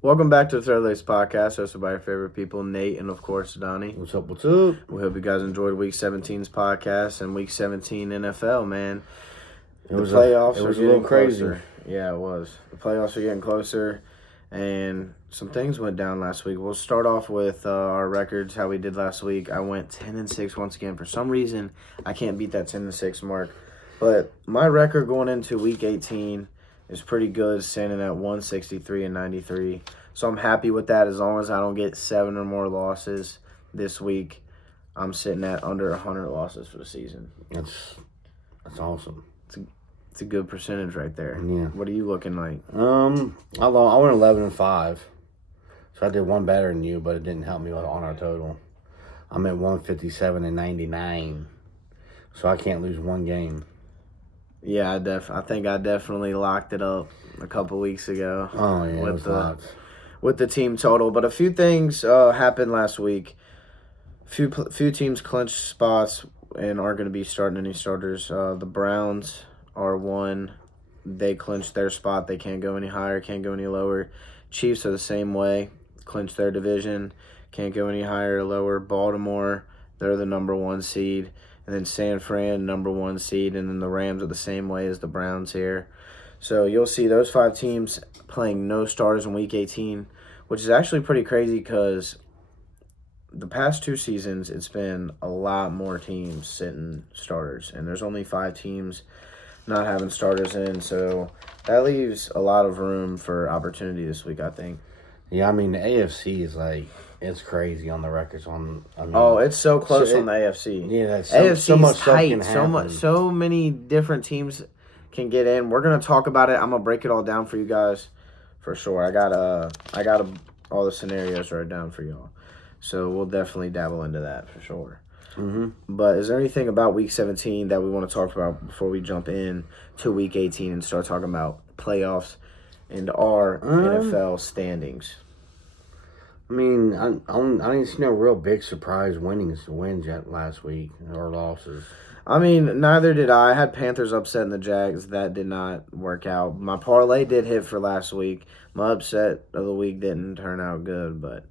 Welcome back to the Third Lace Podcast, hosted by your favorite people, Nate and, of course, Donnie. What's up, what's up? We hope you guys enjoyed Week 17's podcast and Week 17 NFL, man. It was a little crazy. Closer. Yeah, it was. The playoffs are getting closer, and some things went down last week. We'll start off with our records, how we did last week. I went 10-6 once again. For some reason, I can't beat that 10-6 mark. But my record going into Week 18 is pretty good, standing at 163-93. So I'm happy with that. As long as I don't get 7 or more losses this week, I'm sitting at under 100 losses for the season. That's awesome. It's a good percentage right there. Yeah. What are you looking like? I went 11-5, so I did one better than you, but it didn't help me on our total. I'm at 157-99, so I can't lose one game. Yeah, I think I definitely locked it up a couple weeks ago. Oh yeah, with the team total. But a few things happened last week. Few teams clinched spots and aren't going to be starting any starters. The Browns are one. They clinched their spot. They can't go any higher, can't go any lower. Chiefs are the same way. Clinched their division. Can't go any higher or lower. Baltimore, they're the number 1 seed. And then San Fran, number 1 seed. And then the Rams are the same way as the Browns here. So you'll see those 5 teams playing no starters in Week 18, which is actually pretty crazy because the past 2 seasons, it's been a lot more teams sitting starters. And there's only 5 teams not having starters in. So that leaves a lot of room for opportunity this week, I think. Yeah, I mean, the AFC is it's crazy on the records. It's so close on the AFC. Yeah, that's AFC so much is stuff tight. can happen. So many different teams can get in. We're gonna talk about it. I'm gonna break it all down for you guys, for sure. I got all the scenarios right down for y'all. So we'll definitely dabble into that for sure. Mm-hmm. But is there anything about Week 17 that we want to talk about before we jump in to Week 18 and start talking about playoffs and our NFL standings? I mean, I didn't see no real big surprise wins yet last week or losses. I mean, neither did I. I had Panthers upsetting the Jags. That did not work out. My parlay did hit for last week. My upset of the week didn't turn out good, but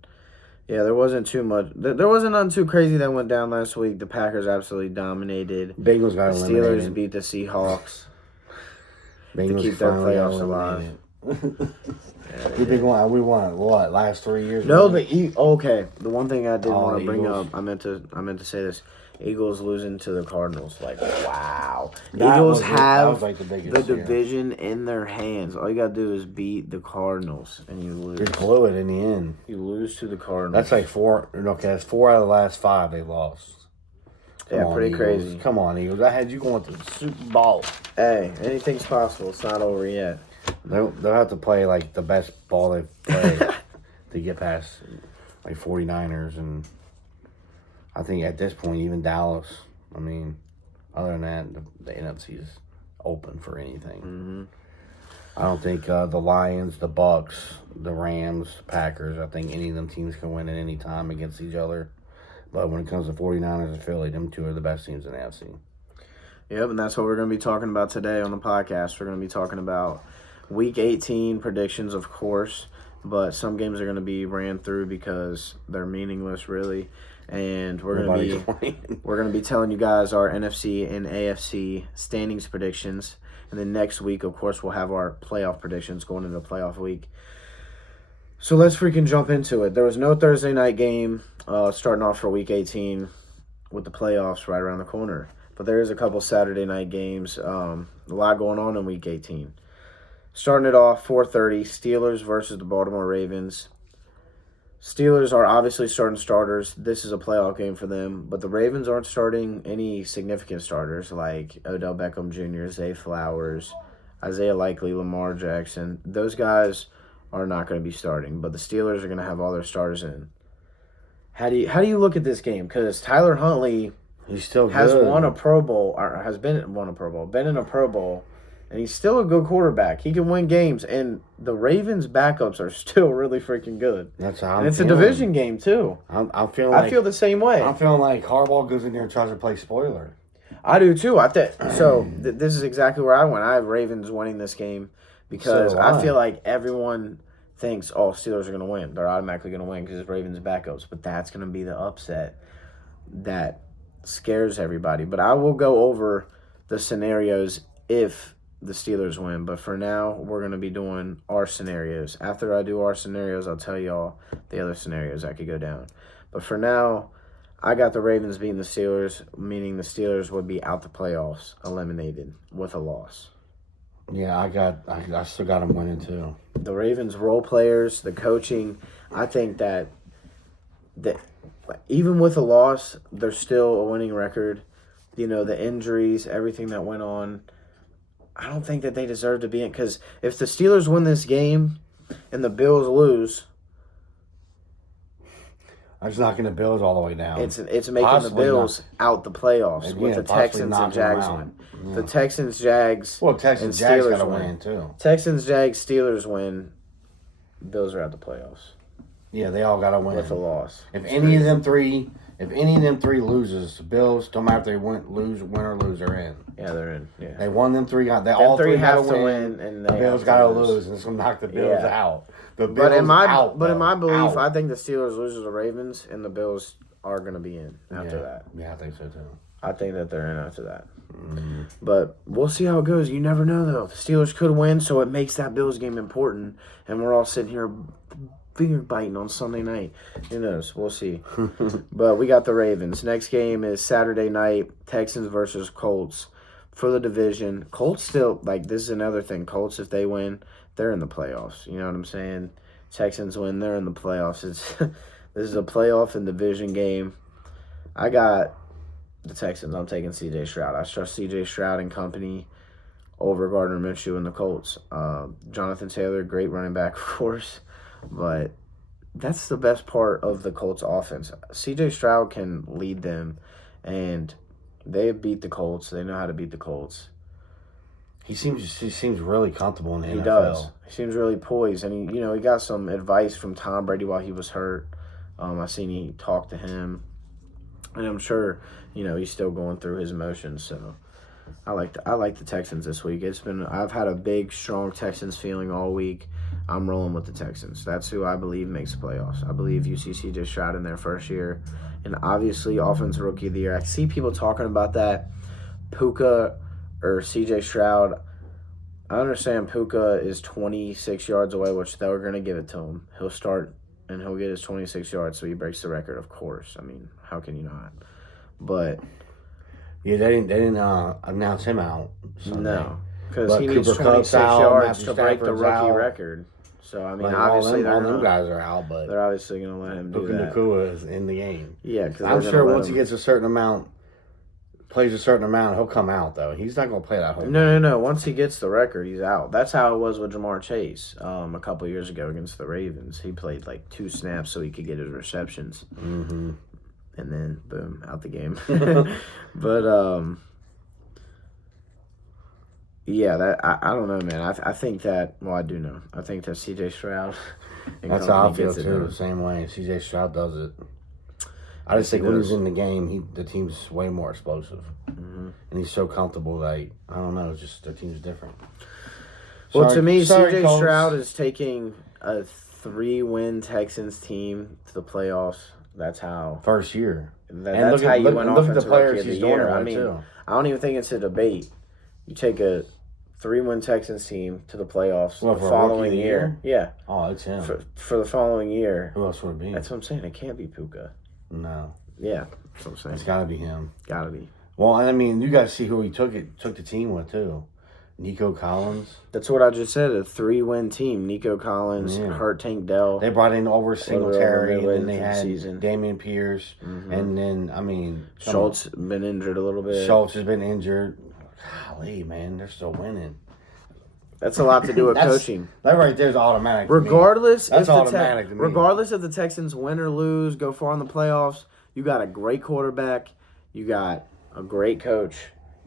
yeah, there wasn't too much. There wasn't nothing too crazy that went down last week. The Packers absolutely dominated. Bengals got The eliminated. Steelers beat the Seahawks Bengals to keep their finally got playoffs alive. eliminated. We won what last 3 years? No, okay. The one thing I did want to bring Eagles. up, I meant to say this. Eagles losing to the Cardinals. Like, wow. That Eagles was have like the biggest the year. division in their hands. All you got to do is beat the Cardinals, and you lose. They blew it in the end. You lose to the Cardinals. That's like 4. Okay, that's 4 out of the last 5 they lost. Come on, pretty Eagles. crazy. Come on, Eagles. I had you going to the Super Bowl. Hey, anything's possible. It's not over yet. They'll have to play like the best ball they've played to get past like 49ers, and I think at this point even Dallas. I mean, other than that, the NFC is open for anything. Mm-hmm. I don't think the Lions, the Bucks, the Rams, Packers, I think any of them teams can win at any time against each other. But when it comes to 49ers and Philly, them 2 are the best teams in the NFC. Yep, and that's what we're going to be talking about today on the podcast. We're going to be talking about Week 18 predictions, of course, but some games are going to be ran through because they're meaningless, really. And we're going to be telling you guys our NFC and AFC standings predictions. And then next week, of course, we'll have our playoff predictions going into the playoff week. So let's freaking jump into it. There was no Thursday night game starting off for Week 18 with the playoffs right around the corner. But there is a couple Saturday night games. A lot going on in Week 18. Starting it off, 4:30, Steelers versus the Baltimore Ravens. Steelers are obviously starting starters. This is a playoff game for them. But the Ravens aren't starting any significant starters like Odell Beckham Jr., Zay Flowers, Isaiah Likely, Lamar Jackson. Those guys are not going to be starting. But the Steelers are going to have all their starters in. How do you look at this game? Because Tyler Huntley He's still has good. won a Pro Bowl, or has been in a Pro Bowl, and he's still a good quarterback. He can win games, and the Ravens' backups are still really freaking good. That's how And it's a division game, too. I'm feeling I feel the same way. I'm feeling like Harbaugh goes in there and tries to play spoiler. I do, too. This is exactly where I went. I have Ravens winning this game because So do I I. feel like everyone thinks, oh, Steelers are going to win. They're automatically going to win because it's Ravens backups. But that's going to be the upset that scares everybody. But I will go over the scenarios if the Steelers win. But for now, we're going to be doing our scenarios. After I do our scenarios, I'll tell y'all the other scenarios that could go down. But for now, I got the Ravens beating the Steelers, meaning the Steelers would be out the playoffs, eliminated with a loss. Yeah, I still got them winning too. The Ravens role players, the coaching, I think that even with a loss, they're still a winning record. You know, the injuries, everything that went on, I don't think that they deserve to be in. Because if the Steelers win this game and the Bills lose, I'm just knocking the Bills all the way down. it's making possibly the Bills out the playoffs with the Texans and Jags win. Yeah. The Texans, Jags, Texans, Jags got to win too. Texans, Jags, Steelers win. Bills are out the playoffs. Yeah, they all got to win with a loss. If any of them three loses, the Bills, don't matter if they win or lose, they're in. Yeah, they're in. Yeah, they won them three. All three have to win, and the Bills got to lose, and it's gonna knock the Bills out. The Bills but in my belief, out. I think the Steelers lose to the Ravens, and the Bills are gonna be in after that. Yeah, I think so too. I think that they're in after that. Mm-hmm. But we'll see how it goes. You never know, though. The Steelers could win, so it makes that Bills game important. And we're all sitting here finger biting on Sunday night. Who knows? We'll see. But we got the Ravens. Next game is Saturday night, Texans versus Colts for the division. Colts still, this is another thing. Colts, if they win, they're in the playoffs. You know what I'm saying? Texans win, they're in the playoffs. This is a playoff and division game. I got the Texans. I'm taking C.J. Stroud. I trust C.J. Stroud and company over Gardner Minshew and the Colts. Jonathan Taylor, great running back, of course, but that's the best part of the Colts offense. C.J. Stroud can lead them, and they have beat the Colts. They know how to beat the Colts. He seems really comfortable in the NFL. He does. He seems really poised, and he got some advice from Tom Brady while he was hurt. I seen he talked to him, and I'm sure he's still going through his emotions. So I like the Texans this week. I've had a big, strong Texans feeling all week. I'm rolling with the Texans. That's who I believe makes the playoffs. I believe UCC just shot in their first year, and obviously Offensive Rookie of the Year. I see people talking about that. Puka or C.J. Stroud. I understand Puka is 26 yards away, which they were going to give it to him. He'll start and he'll get his 26 yards, so he breaks the record, of course. I mean, how can you not? But yeah, they didn't announce him out. Sunday. No, because he needs 26 yards to break the rookie record. So I mean, obviously all them guys are out, but they're obviously going to let him do that. Puka Nacua is in the game. Yeah, because I'm sure once he gets a certain amount. Plays a certain amount, he'll come out, though. He's not going to play that whole game. No. Once he gets the record, he's out. That's how it was with Jamar Chase a couple of years ago against the Ravens. He played 2 snaps so he could get his receptions. Mm-hmm. And then, boom, out the game. But, yeah, I don't know, man. I think that, well, I do know. I think that C.J. Stroud That's how I feel, too, the same way. C.J. Stroud does it. I just think when he's in the game, the team's way more explosive. Mm-hmm. And he's so comfortable that, I don't know, it's just their team's different. Well, to me, C.J. Stroud is taking a 3-win Texans team to the playoffs. That's how. First year. That's how you went off the players he's doing it too. I don't even think it's a debate. You take a 3-win Texans team to the playoffs the following year. Yeah. Oh, it's him. For the following year. Who else would it be? That's what I'm saying. It can't be Puka. No. Yeah, that's what I'm saying. It's got to be him. Got to be. Well, and I mean, you guys see who he took the team with, too. Nico Collins. That's what I just said, a 3-win team. Nico Collins, Hurt Tank Dell. They brought in over Singletary, and then they had Dameon Pierce. Mm-hmm. And then, I mean... Schultz been injured a little bit. Schultz has been injured. Golly, man, they're still winning. That's a lot to do with coaching. That right there is automatic. Regardless, that's automatic to me. Regardless if the Texans win or lose, go far in the playoffs, you got a great quarterback, you got a great coach,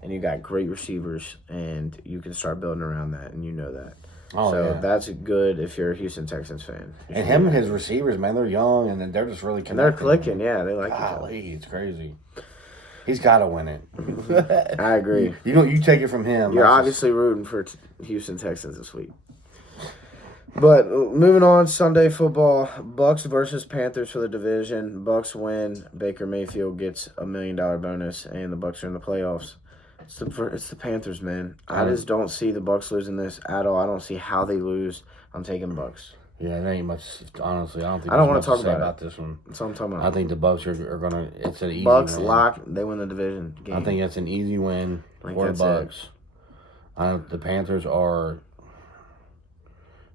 and you got great receivers, and you can start building around that, and you know that. That's good if you're a Houston Texans fan. And him and his receivers, man, they're young, and they're just really connecting. And they're clicking, yeah. They like each other. It's crazy. He's got to win it. I agree. You take it from him. You're obviously rooting for Houston Texans this week. But moving on, Sunday football, Bucks versus Panthers for the division. Bucks win. Baker Mayfield gets $1 million bonus, and the Bucks are in the playoffs. It's the Panthers, man. I just don't see the Bucks losing this at all. I don't see how they lose. I'm taking Bucks. Yeah, there ain't much. Honestly, I don't think. I don't want to talk about this one. That's what I'm talking about. I think the Bucks are gonna. It's an easy Bucks win. lock. They win the division game. I think it's an easy win for the Bucks. The Panthers are.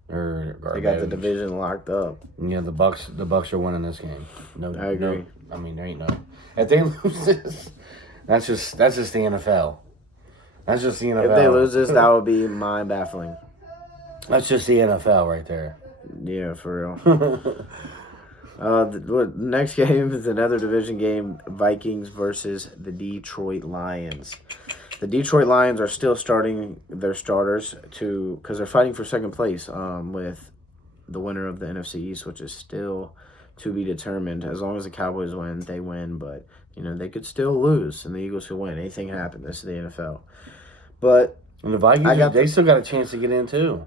They got the division locked up. Yeah, the Bucks are winning this game. No, I agree. No, I mean, there ain't no. If they lose this, that's just the NFL. That's just the NFL. If they lose this, that would be mind baffling. That's just the NFL right there. Yeah, for real. The next game is another division game: Vikings versus the Detroit Lions. The Detroit Lions are still starting their starters because they're fighting for second place with the winner of the NFC East, which is still to be determined. As long as the Cowboys win, they win, but they could still lose and the Eagles could win. Anything can happen. This is the NFL. But and the Vikings, they still got a chance to get in too.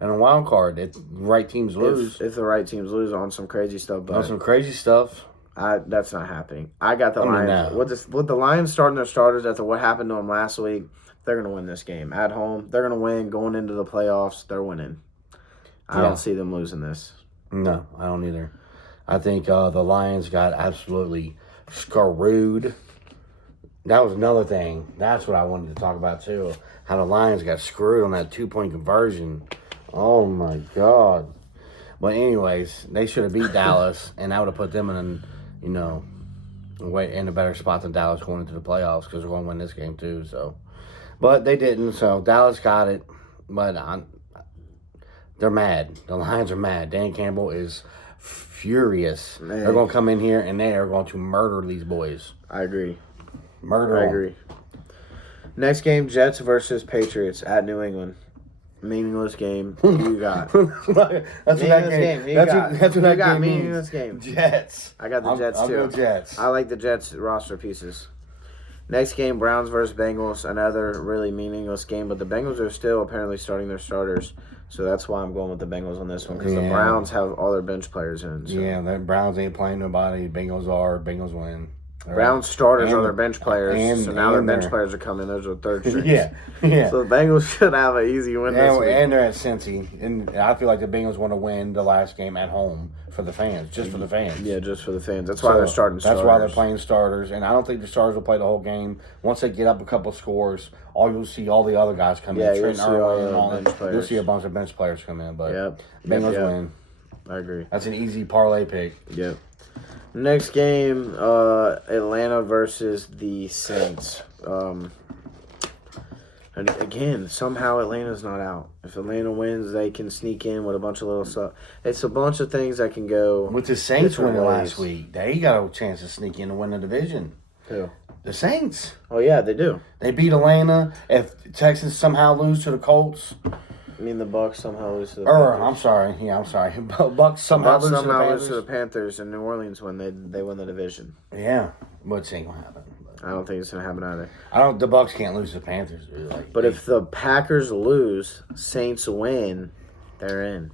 And a wild card, if the right teams lose. If the right teams lose on some crazy stuff. But on some crazy stuff. That's not happening. I got the Lions. With the Lions starting their starters after what happened to them last week, they're going to win this game. At home, they're going to win. Going into the playoffs, they're winning. I don't see them losing this. No, I don't either. I think the Lions got absolutely screwed. That was another thing. That's what I wanted to talk about, too. How the Lions got screwed on that 2-point conversion. Oh, my God. But anyways, they should have beat Dallas, and that would have put them in a better spot than Dallas going into the playoffs because they're going to win this game too. So, but they didn't. So Dallas got it, but they're mad. The Lions are mad. Dan Campbell is furious. Man. They're going to come in here and they are going to murder these boys. I agree. Murder. I agree. Next game: Jets versus Patriots at New England. Meaningless game. You got. That's what that game. That's what that game means. Meaningless game. Jets. I got the Jets too. I'll go Jets. I like the Jets roster pieces. Next game: Browns versus Bengals. Another really meaningless game, but the Bengals are still apparently starting their starters, so that's why I'm going with the Bengals on this one because the Browns have all their bench players in. So. Yeah, the Browns ain't playing nobody. Bengals win. Browns starters are their bench players, so now their bench players are coming. Those are third strings. Yeah. So the Bengals should have an easy win this week. And they're at Cincy. And I feel like the Bengals want to win the last game at home for the fans, just for the fans. Yeah, just for the fans. That's why they're starting starters. That's why they're playing starters. And I don't think the starters will play the whole game. Once they get up a couple scores, you'll see all the other guys come in. You'll see all the bench players. You'll see a bunch of bench players come in. But Bengals win. I agree. That's an easy parlay pick. Yep. Next game, Atlanta versus the Saints. And again, somehow Atlanta's not out. If Atlanta wins, they can sneak in with a bunch of little stuff. It's a bunch of things that can go. With the Saints winning last week, they got a chance to sneak in and win the division. Who? The Saints. Oh, yeah, they do. They beat Atlanta. If Texans somehow lose to the Colts. I mean, the Bucks somehow lose to the Panthers. I'm sorry. Yeah, I'm sorry. Bucks somehow lose to the Panthers, and New Orleans win. They win the division. Yeah, which ain't gonna happen. I don't think it's gonna happen either. The Bucks can't lose to the Panthers. But if the Packers lose, Saints win, they're in.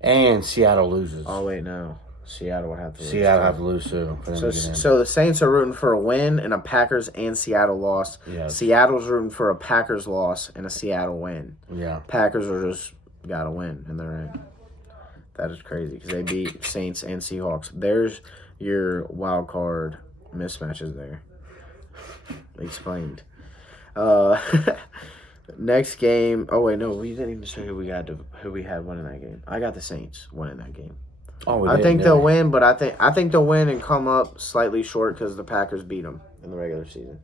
And Seattle loses. Oh wait, no. Seattle would have to lose. Seattle have to lose too. So the Saints are rooting for a win and a Packers and Seattle loss. Yes. Seattle's rooting for a Packers loss and a Seattle win. Yeah. Packers are just got to win and they're in. That is crazy because they beat Saints and Seahawks. There's your wild card mismatches there. Explained. Next game. Oh wait, no, we didn't even say who we had winning that game. I got the Saints winning that game. I think they'll win, but I think they'll win and come up slightly short because the Packers beat them in the regular season.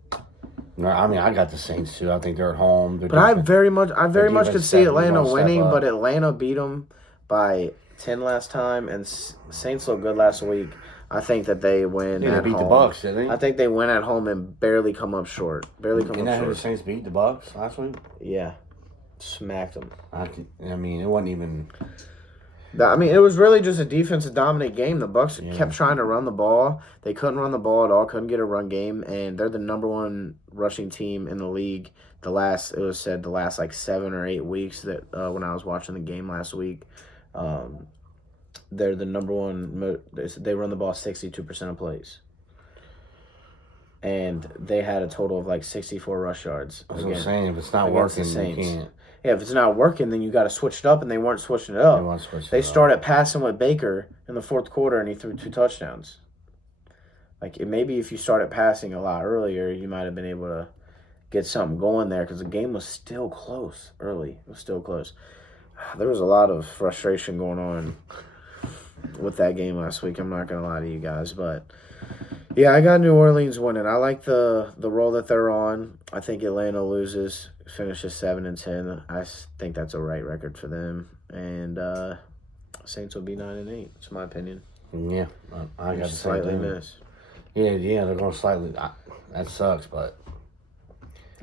I mean, I got the Saints too. I think they're at home. But I very much could see Atlanta winning, but Atlanta beat them by 10 last time, and Saints looked good last week. I think that they win at home. They beat the Bucks, didn't they? I think they win at home and barely come up short. Isn't that who the Saints beat the Bucks last week? Yeah, smacked them. I mean, it wasn't even. I mean, it was really just a defensive dominant game. The Bucks Yeah. kept trying to run the ball. They couldn't run the ball at all. Couldn't get a run game, and they're the number one rushing team in the league. It was said the last like 7 or 8 weeks that when I was watching the game last week, they're the number one. They run the ball 62% of plays, and they had a total of like 64 rush yards. That's what I'm saying. If it's not against the working, you Saints. can't. Yeah, if it's not working, then you got to switch it up, and they weren't switching it up. They want to switch it They up. started passing with Baker in the fourth quarter, and he threw 2 touchdowns. Like, maybe if you started passing a lot earlier, you might have been able to get something going there because the game was still close early. It was still close. There was a lot of frustration going on with that game last week. I'm not going to lie to you guys, but yeah, I got New Orleans winning. I like the role that they're on. I think Atlanta loses, finishes 7-10. I think that's a right record for them, and Saints will be 9-8. It's my opinion. Yeah, I got to slightly miss. Yeah, they're going to slightly. That sucks, but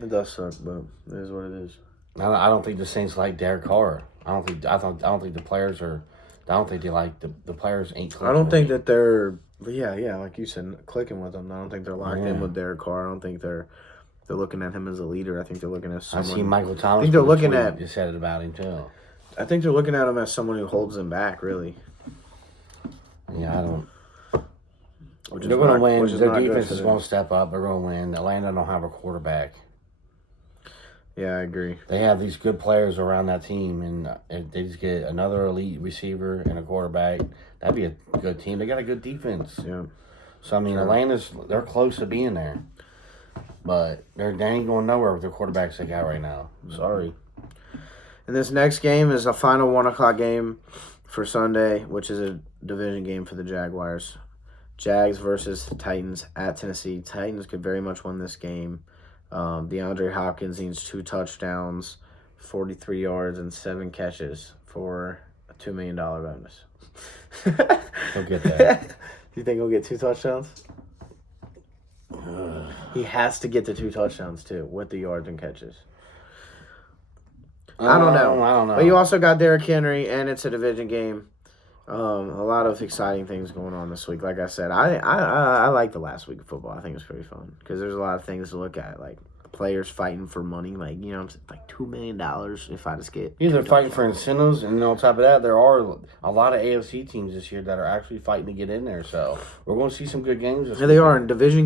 It does suck, but it is what it is. I don't think the Saints like Derek Carr. I don't think the players are. I don't think they like the players ain't. I don't think that they're. Yeah, like you said, clicking with them. I don't think they're locked in with Derek Carr. I don't think they're looking at him as a leader. I think they're looking at someone. I see Michael Thomas. I think they're looking at. You said it about him too. I think they're looking at him as someone who holds them back. Really. Yeah, I don't. They're going to win. Their defense is going to step up. They're going to win. Atlanta don't have a quarterback. Yeah, I agree. They have these good players around that team, and they just get another elite receiver and a quarterback. That'd be a good team. They got a good defense. Yeah. So, I mean, they're close to being there. But they ain't going nowhere with the quarterbacks they got right now. Sorry. And this next game is a final 1 o'clock game for Sunday, which is a division game for the Jaguars. Jags versus the Titans at Tennessee. Titans could very much win this game. DeAndre Hopkins needs 2 touchdowns, 43 yards, and 7 catches for a $2 million bonus. He'll get that. Do you think he'll get 2 touchdowns? He has to get the 2 touchdowns, too, with the yards and catches. I don't know. But you also got Derrick Henry, and it's a division game. A lot of exciting things going on this week. Like I said, I like the last week of football. I think it's pretty fun because there's a lot of things to look at, like players fighting for money, like like $2 million if I just get. Yeah, they're fighting for incentives, and on top of that, there are a lot of AFC teams this year that are actually fighting to get in there. So we're going to see some good games. Yeah, they are. And division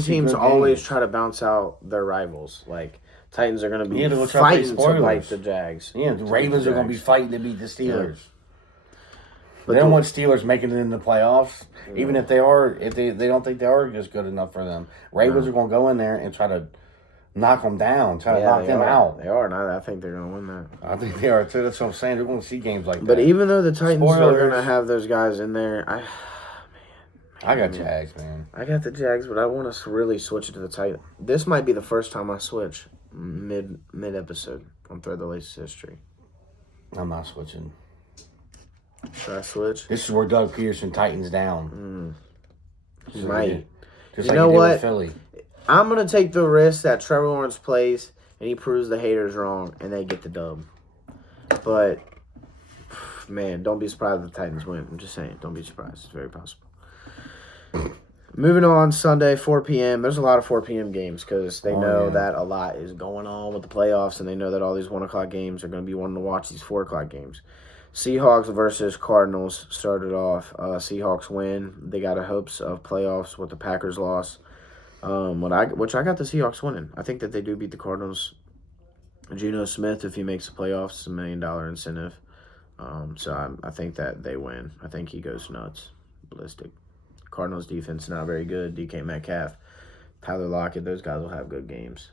teams always try to bounce out their rivals. Like Titans are going to be fighting to bite the Jags. Yeah, the Ravens are going to be fighting to beat the Steelers. Yeah. But they don't want Steelers making it in the playoffs, even if they don't think they are just good enough for them. Ravens are going to go in there and try to knock them down, try to knock them out. They are, and I think they're going to win that. I think they are too. That's what I'm saying. They're going to see games like that. But even though the Titans are going to have those guys in there, I got Jags, man. I got the Jags, but I want to really switch it to the Titans. This might be the first time I switch mid episode on Thread the Laces history. I'm not switching. Should I switch? This is where Doug Peterson tightens down. He might. Just you like know he did what? with Philly. I'm going to take the risk that Trevor Lawrence plays and he proves the haters wrong and they get the dub. But, man, don't be surprised if the Titans win. I'm just saying. Don't be surprised. It's very possible. Moving on, Sunday, 4 p.m. There's a lot of 4 p.m. games because they know that a lot is going on with the playoffs and they know that all these 1 o'clock games are going to be wanting to watch these 4 o'clock games. Seahawks versus Cardinals started off. Seahawks win. They got a hopes of playoffs with the Packers loss. Which I got the Seahawks winning. I think that they do beat the Cardinals. Geno Smith, if he makes the playoffs, $1 million incentive. So I think that they win. I think he goes nuts. Ballistic. Cardinals defense not very good. DK Metcalf, Tyler Lockett, those guys will have good games.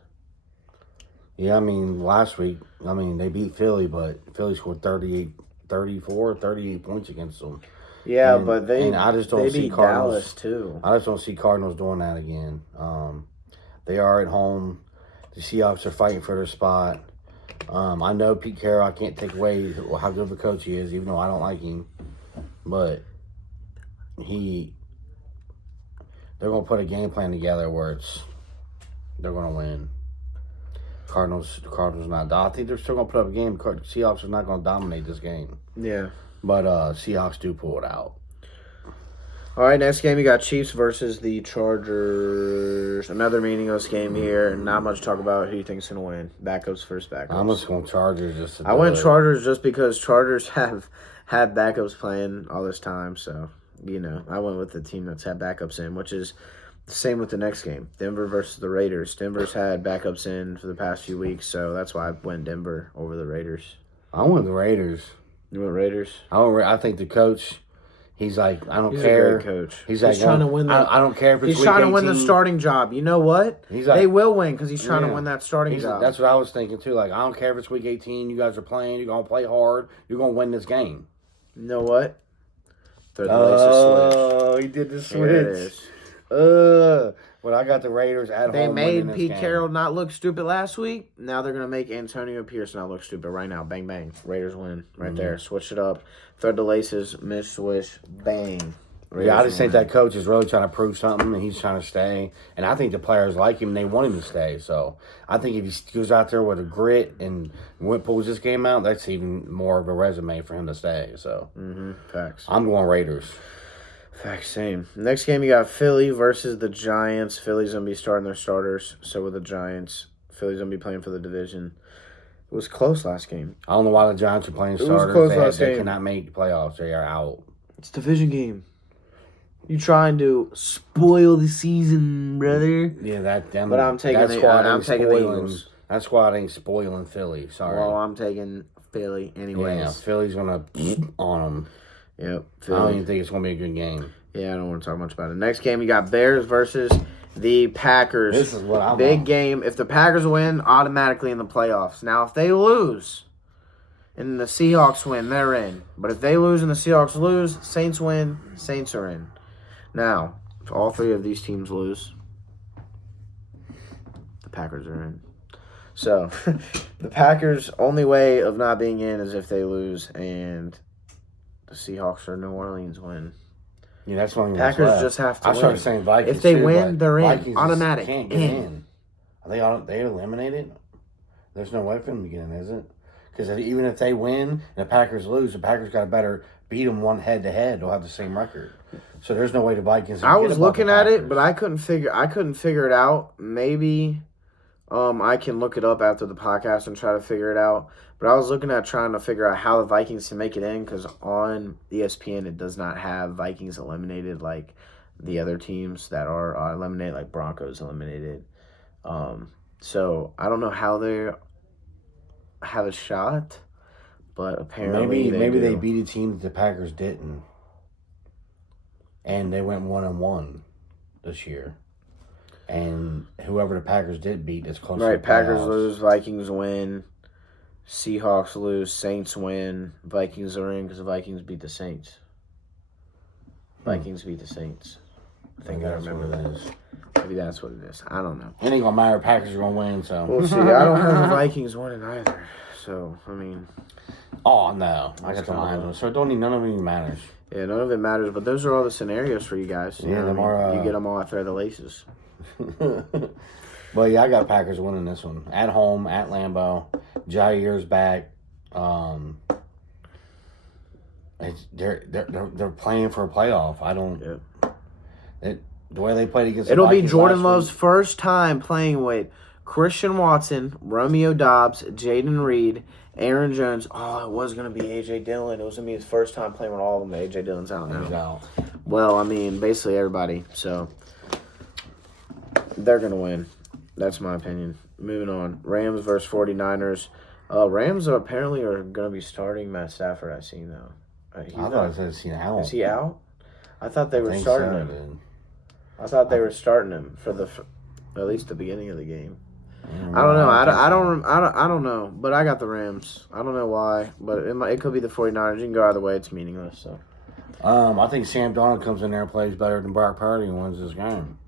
Yeah, I mean, last week, they beat Philly, but Philly scored 38 points against them. Yeah, but I just don't see beat Cardinals, Dallas too. I just don't see Cardinals doing that again. They are at home. The Seahawks are fighting for their spot. I know Pete Carroll, I can't take away how good of a coach he is, even though I don't like him. But they're going to put a game plan together where they're going to win. Cardinals not. I think they're still going to put up a game. Seahawks are not going to dominate this game. Yeah. But Seahawks do pull it out. All right, next game you got Chiefs versus the Chargers. Another meaningless game here. Not much to talk about. Who do you think's going to win? Backups versus backups. I'm just going Chargers. I went Chargers just because Chargers have had backups playing all this time. So, I went with the team that's had backups in, which is the same with the next game. Denver versus the Raiders. Denver's had backups in for the past few weeks, so that's why I went Denver over the Raiders. I went the Raiders. You went Raiders? I think the coach... He's like, I don't He's care. a great coach. He's like, trying to win. I don't care if it's he's week trying 18. to win the starting job. You know what? He's like, they will win because he's trying to win that starting job. That's what I was thinking too. Like, I don't care if it's week 18. You guys are playing. You're gonna play hard. You're gonna win this game. You know what? Throw the laces switch. Oh, he did the switch. Here it is. But I got the Raiders at They home. made Pete Carroll not look stupid last week. Now they're gonna make Antonio Pierce not look stupid right now. Bang bang. Raiders win right there. Switch it up. Thread the laces. Miss swish. Bang. Raiders I just think that coach is really trying to prove something, and he's trying to stay. And I think the players like him, and they want him to stay. So I think if he goes out there with a grit and pulls this game out, that's even more of a resume for him to stay. So Facts. I'm going Raiders. Facts. Same. Next game you got Philly versus the Giants. Philly's gonna be starting their starters. So with the Giants, Philly's gonna be playing for the division. It was close last game. I don't know why the Giants are playing was starters. close last They game. cannot make playoffs. They are out. It's a division game. You trying to spoil the season, brother? Yeah, But I'm taking that squad I'm ain't taking the spoiling. Eagles. That squad ain't spoiling Philly. Sorry. Well, I'm taking Philly anyways. Yeah, Philly's gonna on them. Yep. I don't Philly. even think it's gonna be a good game. Yeah, I don't want to talk much about it. Next game, you got Bears versus the Packers. This is what I want. Big game. If the Packers win, automatically in the playoffs. Now, if they lose and the Seahawks win, they're in. But if they lose and the Seahawks lose, Saints win, Saints are in. Now, if all three of these teams lose, the Packers are in. So, the Packers' only way of not being in is if they lose and the Seahawks or New Orleans win. Yeah, that's one. Packers just have to I win. started saying Vikings. If they too, win, but they're in. Vikings just Automatic. Can't get In. in. Are they eliminated? There's no way for them to get in, is it? Because even if they win and the Packers lose, the Packers got to better beat them one head to head. They'll have the same record. So there's no way the Vikings. I was looking at it, but I couldn't figure it out. Maybe I can look it up after the podcast and try to figure it out. But I was looking at trying to figure out how the Vikings can make it in because on ESPN it does not have Vikings eliminated like the other teams that are eliminated, like Broncos eliminated. So I don't know how they have a shot, but apparently maybe do. they beat a team that the Packers didn't, and they went 1-1 this year. And whoever the Packers did beat is close. Right, to the Packers playoffs. lose, Vikings win, Seahawks lose, Saints win, Vikings are in because the Vikings beat the Saints. Vikings beat the Saints. I think I remember that. Maybe that's what it is. I don't know. It ain't gonna matter. Packers are gonna win. So We'll see. I don't have the Vikings winning either. So I mean, oh no, I got the kinda Lions. low. So none of it even matters. yeah, none of it matters. But those are all the scenarios for you guys. You Yeah, know them what I mean? are, You get them all after the laces. But yeah, I got Packers winning this one at home at Lambeau. Jair's back. They're playing for a playoff. I don't. The way they played against. It'll the be Vikings Jordan last Love's week, first time playing with Christian Watson, Romeo Dobbs, Jaden Reed, Aaron Jones. Oh, it was going to be A.J. Dillon. It was going to be his first time playing with all of them. A.J. Dillon's out he's now. out. Well, I mean, basically everybody. So, they're going to win. That's my opinion. Moving on. Rams versus 49ers. Rams apparently are going to be starting Matt Stafford, I've seen, though. I thought it said he's out. Is he out? I thought they were think starting so, him. dude. I thought they were starting him for at least the beginning of the game. Yeah, I don't know. well, I don't know. But I got the Rams. I don't know why, but it could be the 49ers. You can go either way. It's meaningless. So I think Sam Darnold comes in there and plays better than Brock Purdy and wins this game.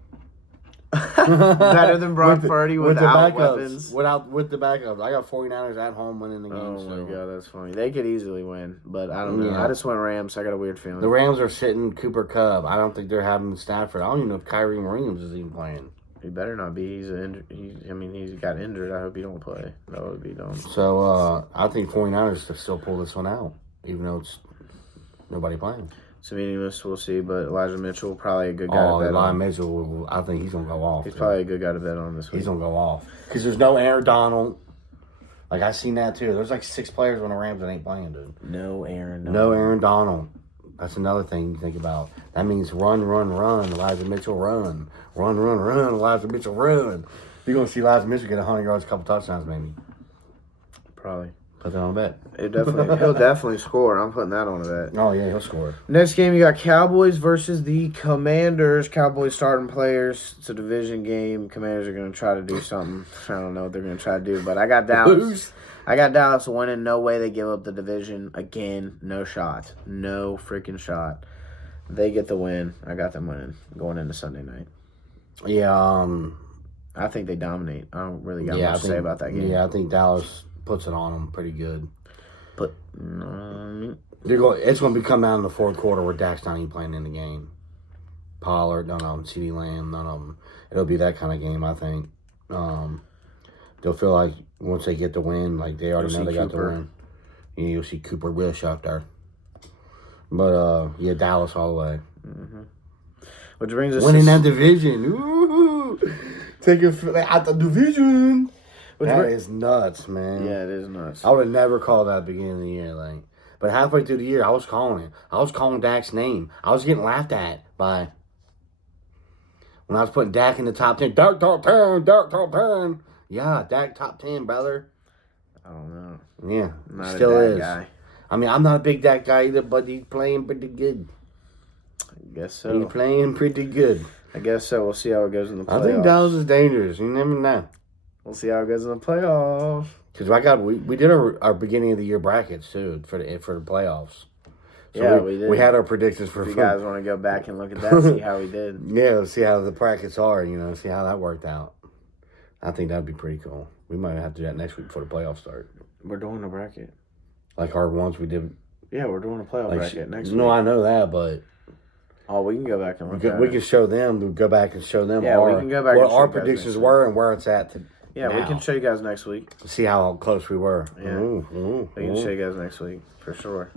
better than Brock Purdy with the without backups. weapons. With the backups. I got 49ers at home winning the game. Oh so. my god, that's funny. They could easily win, but I don't know. Yeah. I just went Rams. I got a weird feeling. The Rams are sitting Cooper Kupp. I don't think they're having Stafford. I don't even know if Kyrie Williams is even playing. He better not be. He's got injured. I hope he don't play. That would be dumb. So I think 49ers to still pull this one out, even though it's Nobody playing. It's meaningless. We'll see. But Elijah Mitchell, probably a good guy to bet Elijah on. Mitchell, I think he's going to go off. He's probably a good guy to bet on this week. He's going to go off. Because there's no Aaron Donald. Like, I seen that, too. There's like 6 players on the Rams that ain't playing, dude. No Aaron Donald. No Aaron Donald. That's another thing you think about. That means run, Elijah Mitchell, run. Run, Elijah Mitchell, run. You're going to see Elijah Mitchell get 100 yards, a couple touchdowns, maybe. Probably. Put that on a bet. He'll definitely score. I'm putting that on a bet. Oh, yeah, he'll score. Next game, you got Cowboys versus the Commanders. Cowboys starting players. It's a division game. Commanders are going to try to do something. I don't know what they're going to try to do, but I got Dallas. I got Dallas winning. No way they give up the division. Again, no shot. No freaking shot. They get the win. I got them winning going into Sunday night. Yeah, I think they dominate. I don't really got much to say about that game. Yeah, I think Dallas puts it on them pretty good. But it's going to be come down in the fourth quarter where Dak's not even playing in the game. Pollard, none of them. CeeDee Lamb, none of them. It'll be that kind of game, I think. They'll feel like once they get the win, like they already know they got the win. Yeah, you'll see Cooper Rush out there. But, yeah, Dallas all the way. Mm-hmm. Which brings us winning that division. Ooh. Take it out the division. That is nuts, man. Yeah, it is nuts. I would have never called that at the beginning of the year, like. But halfway through the year, I was calling it. I was calling Dak's name. I was getting laughed at by when I was putting Dak in the top 10. Dak top 10, Dak top 10. Yeah, Dak top 10, brother. I don't know. Yeah, Not still a Dak is. guy. I mean, I'm not a big Dak guy either, but he's playing pretty good. I guess so. He's playing pretty good. I guess so. We'll see how it goes in the playoffs. I think Dallas is dangerous. You never know. We'll see how it goes in the playoffs. Because we did our beginning of the year brackets too for the playoffs. So yeah, we did. We had our predictions for. If you guys want to go back and look at that, see how we did. Yeah, see how the brackets are. See how that worked out. I think that'd be pretty cool. We might have to do that next week before the playoffs start. We're doing a bracket. Like our ones we did. Yeah, we're doing a playoff bracket next week. No, I know that, but. Oh, we can go back and look at it. We can show them. We go back and show them. Yeah, we can go back what and show our you guys predictions next were and where it's at. Yeah, now. we can show you guys next week. See how close we were. Yeah, we can show you guys next week for sure.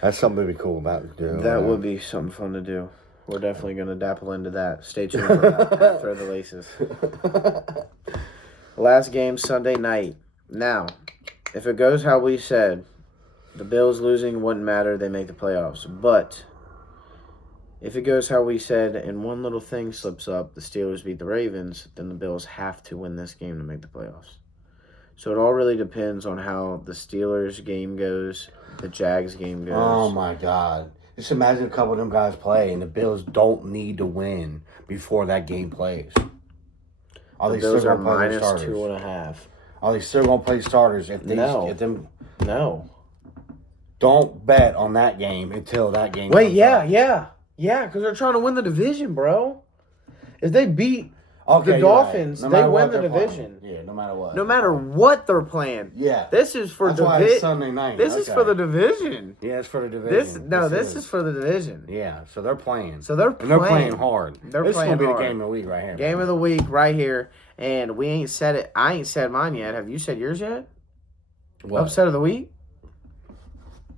That's something to be cool about doing. That would be something fun to do. We're definitely going to dabble into that. Stay tuned for that. Throw the laces. Last game Sunday night. Now, if it goes how we said, the Bills losing wouldn't matter. They make the playoffs. But if it goes how we said and one little thing slips up, the Steelers beat the Ravens, then the Bills have to win this game to make the playoffs. So it all really depends on how the Steelers game goes, the Jags game goes. Oh, my God. Just imagine a couple of them guys play, and the Bills don't need to win before that game plays. The Bills are minus 2.5. Are they still going to play starters if they get them? No. Don't bet on that game until that game Wait, comes yeah, up. yeah, because they're trying to win the division, bro. If they beat the you're Dolphins, right. they win the division. Yeah, no matter what. No matter what they're playing. Yeah. This is for That's why it's Sunday night. This is for the division. Yeah, it's for the division. This is for the division. Yeah, so they're playing. And they're playing hard. They're this playing is going to be hard. the game of the week right here. Game of the week right here. And we ain't said it. I ain't said mine yet. Have you said yours yet? What? Upset of the week?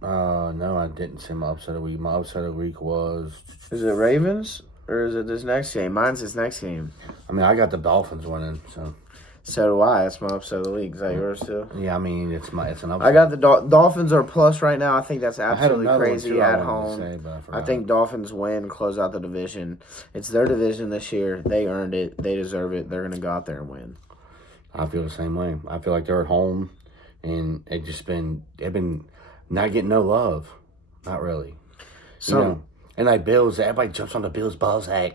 No, I didn't say my upset of the week. My upset of the week was... Is it Ravens? Or is it this next game? Mine's this next game. I mean, I got the Dolphins winning, so... So do I. That's my upset of the week. Is that yours too? Yeah, I mean, it's an upset. I got the Dolphins are plus right now. I think that's absolutely crazy one too at I wanted home. to say, but I I forgot. think Dolphins win, close out the division. It's their division this year. They earned it. They deserve it. They're going to go out there and win. I feel the same way. I feel like they're at home, and they've been not getting no love. Not really. And like Bills, everybody jumps on the Bills Balzac,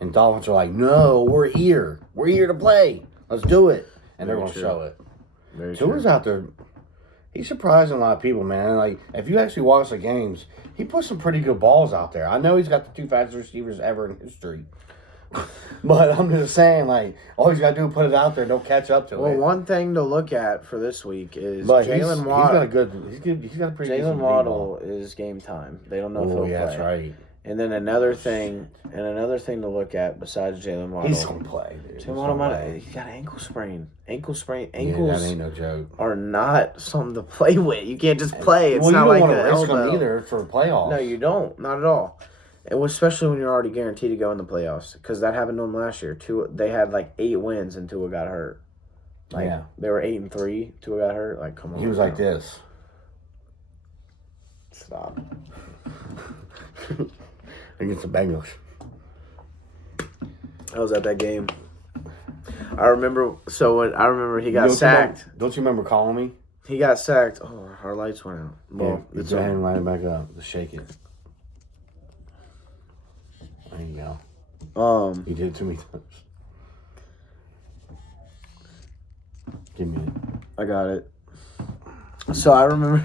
and Dolphins are like, no, we're here. We're here to play. Let's do it. And they're going to show it. Very Tua's true. out there. He's surprising a lot of people, man. Like, if you actually watch the games, he puts some pretty good balls out there. I know he's got the 2 fastest receivers ever in history. But I'm just saying, like, all he's got to do is put it out there. Don't catch up to it. Well, one thing to look at for this week is But Jalen Waddle. He's got a pretty Jalen decent Waddle is game time. They don't know if he'll play. Yeah, that's right. And then another thing to look at besides Jalen Waddle. He's gonna play, dude. Jalen Waddle, he got an ankle sprain. Ankles that ain't no joke. are not something to play with. You can't just play. It's well, not you like don't an want to risk elbow. them either for playoffs. No, you don't. Not at all. And especially when you're already guaranteed to go in the playoffs, because that happened to them last year. They had like 8 wins and Tua got hurt. Like, they were 8-3. Tua got hurt. Like, come on. He was like this. Stop. Against the Bengals. I was at that game. I remember. So when he got sacked. Don't you remember calling me? He got sacked. Oh, our lights went out. Well, it's go ahead and line it back up. Just shake it. There you go. He did it to me times. Give me it. I got it. So I remember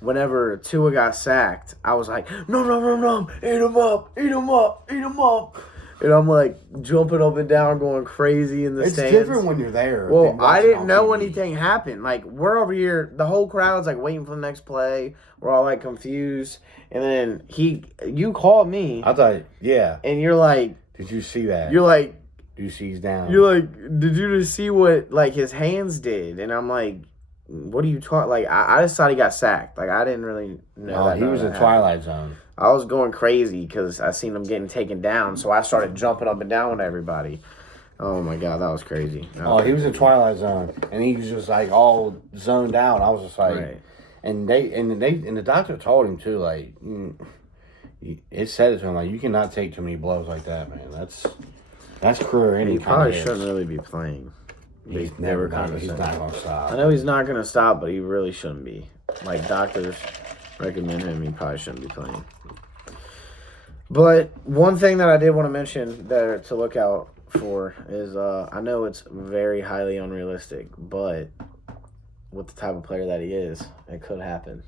whenever Tua got sacked, I was like, no, eat him up. And I'm like jumping up and down, going crazy in the stands. It's different when you're there. Well, I didn't know anything happened. Like, we're over here, the whole crowd's like waiting for the next play. We're all like confused. And then you called me. I thought, yeah. And you're like, did you see that? You're like, do you see he's down? You're like, did you just see what like his hands did? And I'm like, what are you talking? Like, I just thought he got sacked. Like, I didn't really know that. He was in Twilight Zone. I was going crazy because I seen him getting taken down, so I started jumping up and down with everybody. Oh my god, that was crazy. He was in Twilight Zone, and he was just like all zoned out. I was just like, right. and the doctor told him too, like, it said it to him, like, you cannot take too many blows like that, man. That's career ending. He probably shouldn't really be playing. He's never gonna. He's not gonna stop. I know he's not gonna stop, but he really shouldn't be. Like, doctors recommend him. He probably shouldn't be playing. But one thing that I did want to mention there to look out for is I know it's very highly unrealistic, but with the type of player that he is, it could happen.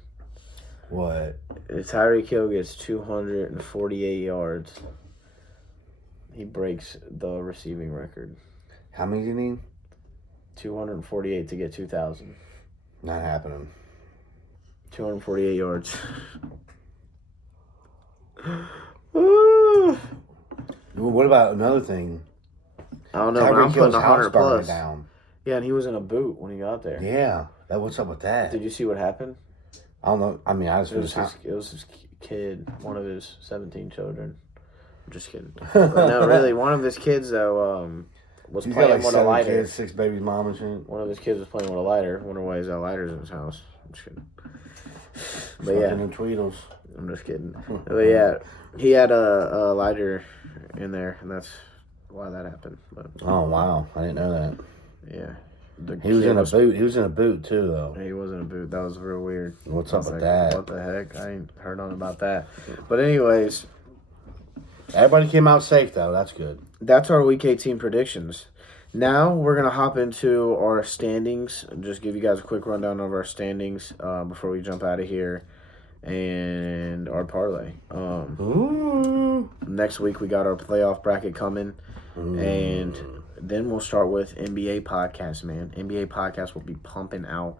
What? If Tyreek Hill gets 248 yards, he breaks the receiving record. How many do you need? 248 to get 2,000. Not happening. 248 yards. What about another thing? I don't know, but I'm putting 100 plus. Down. Yeah, and he was in a boot when he got there. Yeah. What's up with that? Did you see what happened? I don't know. I mean, I just it was his kid, one of his 17 children. I'm just kidding. But no, really, one of his kids, though, was playing with a lighter. Kids, 6 babies, mom and shit. One of his kids was playing with a lighter. Wonder why he's got lighters in his house. I'm just kidding. But yeah. In Tweedles. I'm just kidding. But yeah, he had a lighter in there, and that's why that happened. But, oh, wow. I didn't know that. Yeah. He was in a boot. He was in a boot, too, though. He was in a boot. That was real weird. What's up with that? What the heck? I ain't heard on about that. But anyways. Everybody came out safe, though. That's good. That's our Week 18 predictions. Now we're going to hop into our standings. Just give you guys a quick rundown of our standings before we jump out of here. And our parlay. Next week we got our playoff bracket coming. And then we'll start with NBA podcast, man. NBA podcast will be pumping out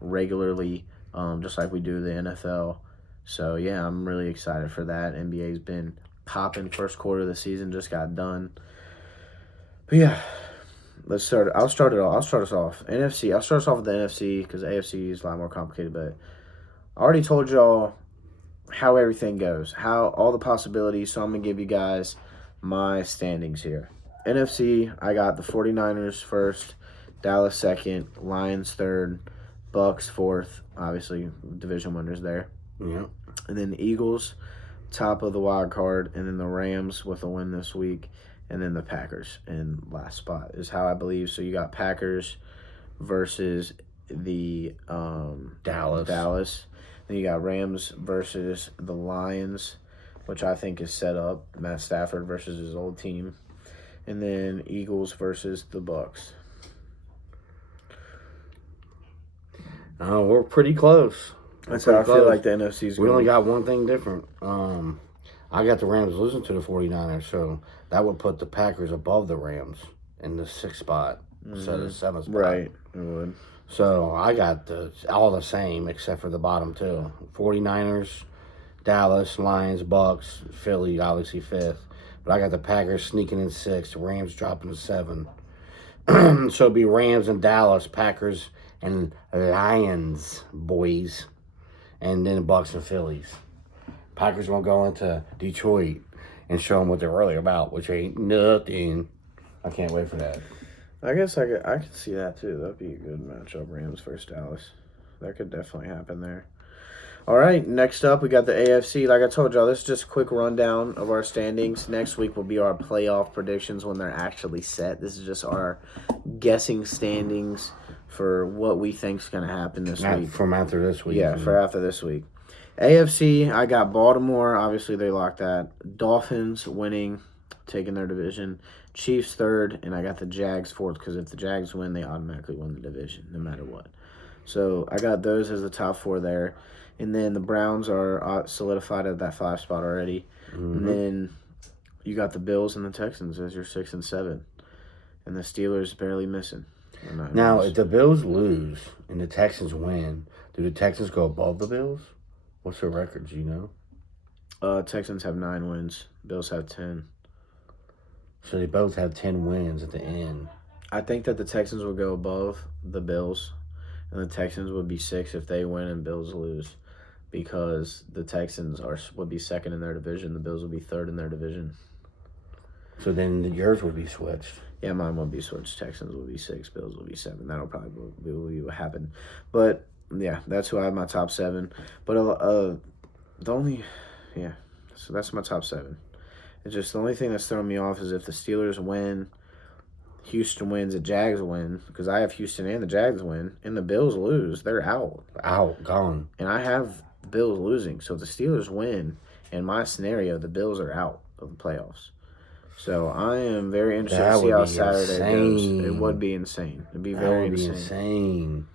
regularly, just like we do the NFL. So, yeah, I'm really excited for that. NBA's been popping. First quarter of the season just got done. But, yeah, let's start. I'll start us off. NFC. I'll start us off with the NFC because the AFC is a lot more complicated. But I already told y'all how everything goes, how all the possibilities. So I'm going to give you guys my standings here. NFC, I got the 49ers first, Dallas second, Lions third, Bucks fourth, obviously division winners there. Yep. And then the Eagles, top of the wild card, and then the Rams with a win this week, and then the Packers in last spot is how I believe. So you got Packers versus the Dallas. Then you got Rams versus the Lions, which I think is set up. Matt Stafford versus his old team. And then Eagles versus the Bucks. We're pretty close. That's how I feel like the NFC's going. We only got one thing different. I got the Rams losing to the 49ers, so that would put the Packers above the Rams in the 6th spot instead of 7th spot. Right, it would. So I got all the same except for the bottom two. 49ers Dallas, Lions, Bucks, Philly, obviously 5th. But I got the Packers sneaking in 6th, Rams dropping to 7. So it'll be Rams and Dallas, Packers and Lions, boys. And then Bucks and Phillies. Packers gonna go into Detroit and show them what they're really about, which ain't nothing. I can't wait for that. I guess I could see that too. That'd be a good matchup, Rams versus Dallas. That could definitely happen there. All right, next up we got the AFC. Like I told y'all, this is just a quick rundown of our standings. Next week will be our playoff predictions when they're actually set. This is just our guessing standings for what we think's going to happen this week. From after this week. Yeah, for after this week. AFC, I got Baltimore. Obviously, they locked that. Dolphins winning, taking their division. Chiefs third, and I got the Jags fourth because if the Jags win, they automatically win the division no matter what. So I got those as the top 4 there. And then the Browns are solidified at that 5 spot already. Mm-hmm. And then you got the Bills and the Texans as your 6 and 7. And the Steelers barely missing. Now, if the Bills lose and the Texans win, do the Texans go above the Bills? What's their records, you know? Texans have 9 wins. Bills have 10. So they both have 10 wins at the end. I think that the Texans will go above the Bills. And the Texans would be 6 if they win and Bills lose. Because the Texans would be 2nd in their division. The Bills would be 3rd in their division. So then yours would be switched. Yeah, mine would be switched. Texans would be 6. Bills would be 7. That'll probably be what happened. But, yeah, that's who I have my top 7. But so that's my top 7. It's just the only thing that's throwing me off is if the Steelers win, Houston wins, the Jags win, because I have Houston and the Jags win, and the Bills lose, they're out. Out, gone. And I have Bills losing. So if the Steelers win, in my scenario, the Bills are out of the playoffs. So I am very interested to see how Saturday goes. It would be insane. It'd be very insane.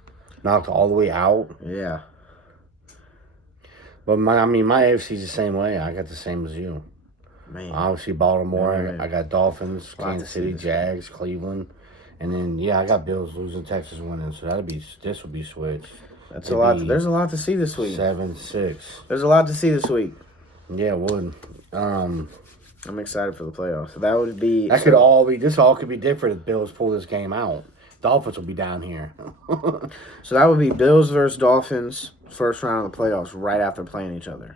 Knocked all the way out. Yeah. But my AFC's the same way. I got the same as you. Man. Obviously Baltimore. I got Dolphins, Kansas City, Jags, Cleveland. And then I got Bills losing, Texas winning. So this would be switched. That's a lot. There's a lot to see this week. 7-6. There's a lot to see this week. Yeah, it would. I'm excited for the playoffs. That would be. This all could be different if Bills pull this game out. Dolphins will be down here. So that would be Bills versus Dolphins, first round of the playoffs, right after playing each other.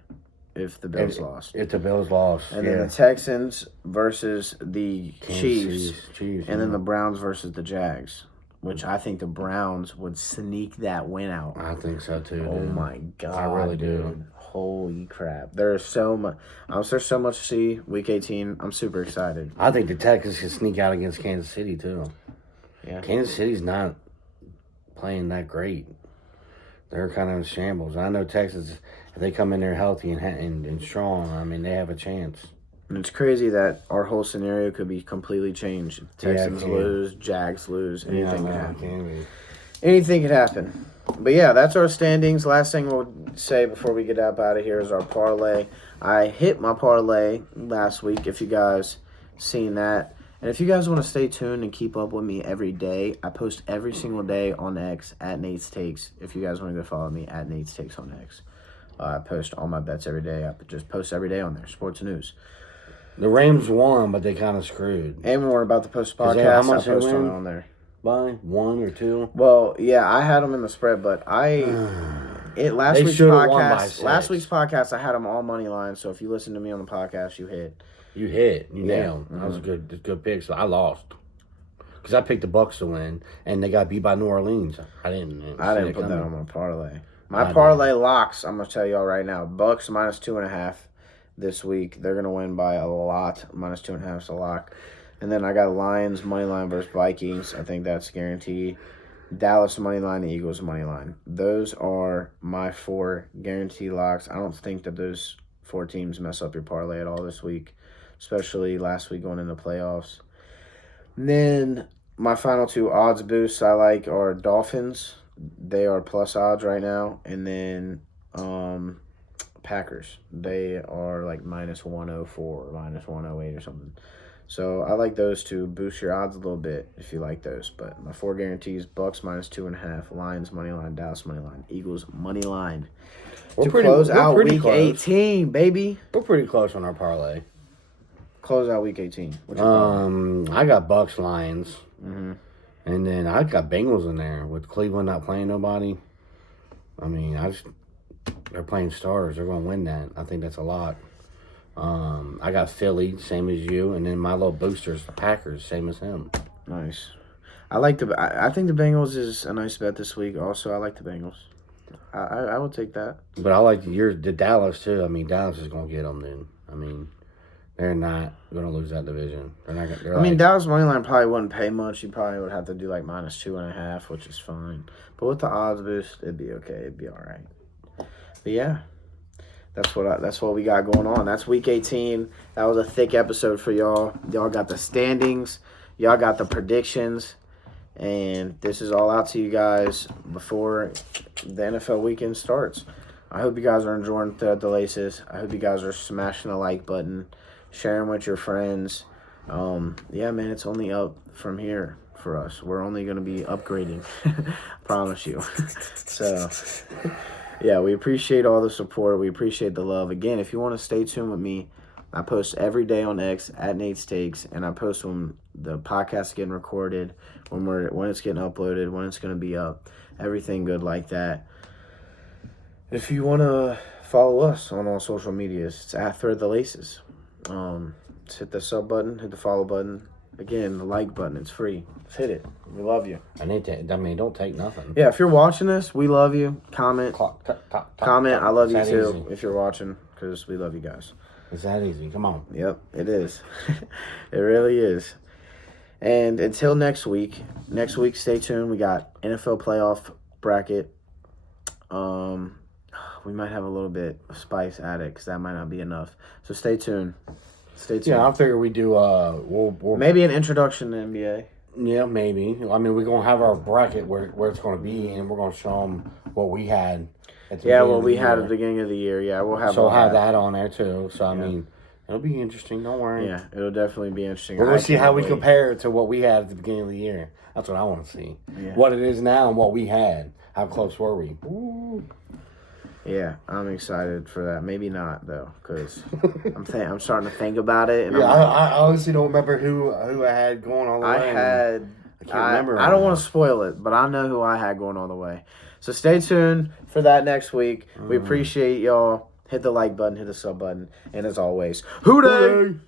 If the Bills lost. If the Bills lost. And then the Texans versus the Chiefs. And then the Browns versus the Jags. Which I think the Browns would sneak that win out. I think so too. Oh my God. I really do. Holy crap. There's so much to see. Week 18. I'm super excited. I think the Texans can sneak out against Kansas City too. Yeah. Kansas City's not playing that great. They're kind of in shambles. I know Texans, if they come in there healthy and strong, they have a chance. And it's crazy that our whole scenario could be completely changed. Texans lose, Jags lose, anything could happen. Anything could happen. But yeah, that's our standings. Last thing we'll say before we get up out of here is our parlay. I hit my parlay last week, if you guys seen that. And if you guys want to stay tuned and keep up with me every day, I post every single day on X at Nate's Takes. If you guys want to go follow me at Nate's Takes on X. I post all my bets every day. I just post every day on there, sports news. The Rams won, but they kind of screwed. And we're about to post a podcast. I post on there. By 1 or 2? Well, yeah, I had them in the spread, but last week's podcast, I had them all money line. So if you listen to me on the podcast, you hit. You nailed. That was a good pick. So I lost because I picked the Bucks to win, and they got beat by New Orleans. I didn't put that on my parlay. My parlay locks. I'm gonna tell y'all right now. Bucks minus 2.5 this week. They're gonna win by a lot. Minus 2.5 is a lock. And then I got Lions money line versus Vikings. I think that's guaranteed. Dallas money line, Eagles money line. Those are my 4 guaranteed locks. I don't think that those 4 teams mess up your parlay at all this week, especially last week going into playoffs. And then my final 2 odds boosts I like are Dolphins. They are plus odds right now. And then Packers. They are like minus 104 or minus 108 or something. So I like those to boost your odds a little bit if you like those. But my 4 guarantees: Bucks -2.5, Lions money line, Dallas money line, Eagles money line. To close out week 18, baby. We're pretty close on our parlay. Close out week 18. What's your parlay? I got Bucks Lions. Mm-hmm. And then I got Bengals in there with Cleveland not playing nobody. I mean, they're playing stars. They're going to win that. I think that's a lot. I got Philly, same as you, and then my little boosters, the Packers, same as him. Nice. I think the Bengals is a nice bet this week. Also, I like the Bengals. I would take that. But I like the Dallas too. I mean, Dallas is going to get them. Then I mean, they're not going to lose that division. They're not. I mean, Dallas money line probably wouldn't pay much. You probably would have to do like -2.5, which is fine. But with the odds boost, it'd be okay. It'd be all right. But yeah. That's what we got going on. That's week 18. That was a thick episode for y'all. Y'all got the standings. Y'all got the predictions. And this is all out to you guys before the NFL weekend starts. I hope you guys are enjoying Thread the Laces. I hope you guys are smashing the like button, sharing with your friends. Yeah, man, it's only up from here for us. We're only going to be upgrading. Promise you. So... yeah, we appreciate all the support. We appreciate the love. Again, if you want to stay tuned with me, I post every day on X at Nate's Takes, and I post when the podcast is getting recorded, when it's getting uploaded, when it's going to be up, everything good like that. If you want to follow us on all social medias, it's at Thread the Laces. Just hit the sub button, hit the follow button. Again, the like button, it's free. Just hit it. We love you. Don't take nothing. Yeah, if you're watching this, we love you. Comment. Comment. I love you too easy. if you're watching, because we love you guys. It's that easy. Come on. Yep, it is. It really is. And until next week, stay tuned. We got NFL playoff bracket. We might have a little bit of spice added because that might not be enough. So stay tuned. Stay tuned. Yeah, I figure we do. We'll maybe an introduction to NBA. Yeah, maybe. I mean, we're gonna have our bracket where it's gonna be, and we're gonna show them what we had. At the what we had at the beginning of the year. Yeah, we'll have. So we'll have that on there too. So I mean, it'll be interesting. Don't worry. Yeah, it'll definitely be interesting. We're gonna see how we compare to what we had at the beginning of the year. That's what I want to see. Yeah. What it is now and what we had. How close were we? Ooh. Yeah, I'm excited for that. Maybe not though, because I'm starting to think about it. And I honestly don't remember who I had going all the way. I can't remember. I don't want to spoil it, but I know who I had going all the way. So stay tuned for that next week. We appreciate y'all. Hit the like button, hit the sub button, and as always, Hooday!